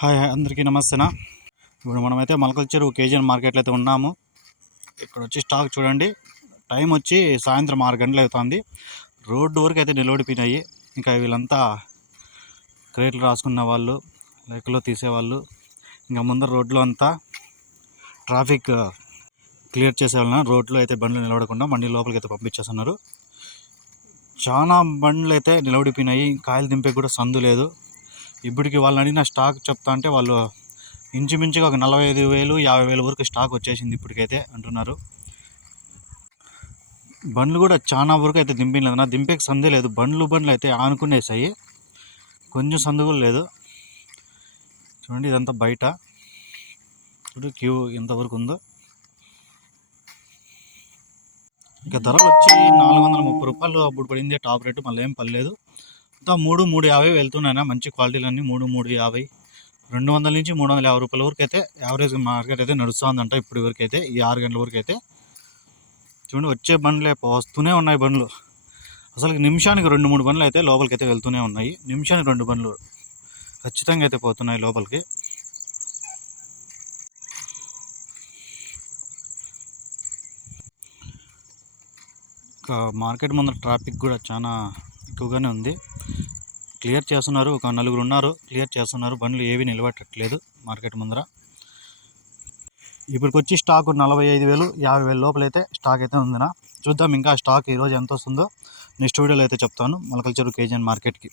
Hi hi అందరికీ నమస్తేనా? ఇప్పుడు మనమైతే మలకల చెరువు కేజీఎన్ మార్కెట్లో అయితే ఉన్నాము. ఇక్కడ వచ్చి స్టాక్ చూడండి. టైం వచ్చి సాయంత్రం ఆరు గంటలు అవుతుంది. రోడ్డు వరకు అయితే నిలబడిపోయినాయి ఇంకా వీళ్ళంతా క్రేట్లు రాసుకున్న వాళ్ళు లెక్కలో తీసేవాళ్ళు ఇంకా ముందర రోడ్లో అంతా ట్రాఫిక్ క్లియర్ చేసేవాళ్ళ రోడ్లో అయితే బండ్లు నిలబడకుండా మండి లోపలికి అయితే పంపించేస్తున్నారు. చాలా బండ్లు అయితే నిలబడిపోయినాయి కాయలు దింపే కూడా సందు లేదు. ఇప్పటికి వాళ్ళని అడిగిన స్టాక్ చెప్తా అంటే వాళ్ళు ఇంచుమించుగా ఒక నలభై ఐదు వేలు యాభై వేల వరకు స్టాక్ వచ్చేసింది ఇప్పటికైతే అంటున్నారు. బండ్లు కూడా చాలా వరకు అయితే దింపించలేదు నా దింపేకి సందే లేదు. బండ్లు బండ్లు అయితే ఆనుకునేసాయి. కొంచెం సందు కూడా లేదు. చూడండి ఇదంతా బయట. చూడు క్యూ ఎంతవరకు ఉందో. ఇక ధరలు వచ్చి నాలుగు వందల ముప్పై రూపాయలు అప్పుడు పడింది. టాప్ రేటు మళ్ళీ ఏం పర్లేదు అంతా మూడు మూడు యాభై వెళ్తున్నాయినా మంచి క్వాలిటీలన్నీ మూడు మూడు యాభై. రెండు వందల నుంచి మూడు వందల యాభై రూపాయల వరకు అయితే యావరేజ్ మార్కెట్ అయితే నడుస్తుందంట ఇప్పుడు వరకు అయితే ఈ ఆరు గంటల వరకు అయితే చూడండి వచ్చే బండ్లు వస్తూనే ఉన్నాయి బండ్లు. అసలు నిమిషానికి రెండు మూడు బండ్లు అయితే లోపలికి అయితే వెళ్తూనే ఉన్నాయి. నిమిషానికి రెండు బండ్లు ఖచ్చితంగా అయితే పోతున్నాయి లోపలికి. మార్కెట్ ముందర ట్రాఫిక్ కూడా చాలా ఎక్కువగానే ఉంది. క్లియర్ చేస్తున్నారు. ఒక నలుగురు ఉన్నారు. క్లియర్ చేస్తున్నారు. బండ్లు ఏవి నిలబెట్టట్లేదు మార్కెట్ ముందర. ఇప్పటికి వచ్చి స్టాక్ నలభై ఐదు వేలు యాభై వేలు లోపలైతే స్టాక్ అయితే ఉందినా. చూద్దాం ఇంకా స్టాక్ ఈరోజు ఎంత వస్తుందో. నెక్స్ట్ వీడియోలో అయితే చెప్తాను. మొలకల చెరువు కేజీఎన్ మార్కెట్కి.